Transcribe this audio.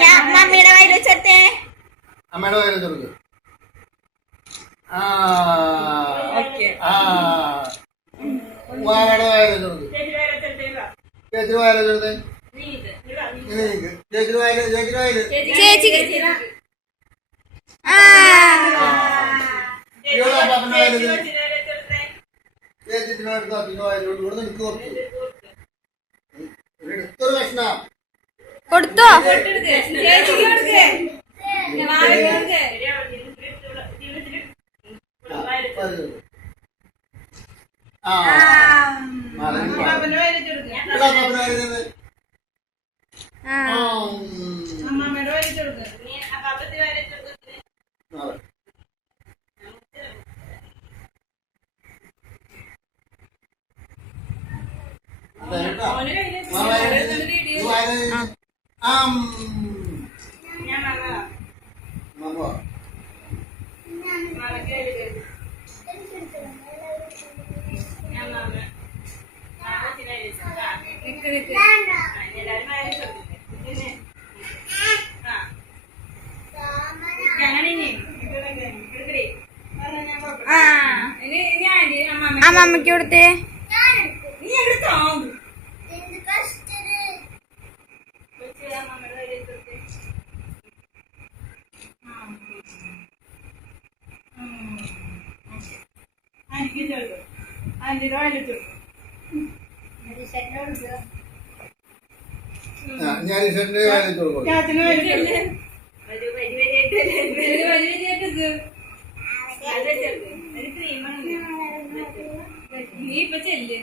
ഞാൻ മമ്മിയുടെ വയൽ വെച്ചേ. അമ്മയുടെ വയൽ വെച്ചെടുക്ക്. ഉമ്മാടെ വയൽ വെച്ചെടുക്ക്. ചേച്ചി വയൽ വെച്ചെടുത്തേ. ചേച്ചി വയൽ ചേച്ചി വയൽ ചേച്ചി എടുത്തൊരു ഭക്ഷണം കൊടുത്തോ? അമ്മമ്മക്ക് കൊടുത്തേ. ഞാൻ നീ ഇപ്പൊ ചെല്ല്.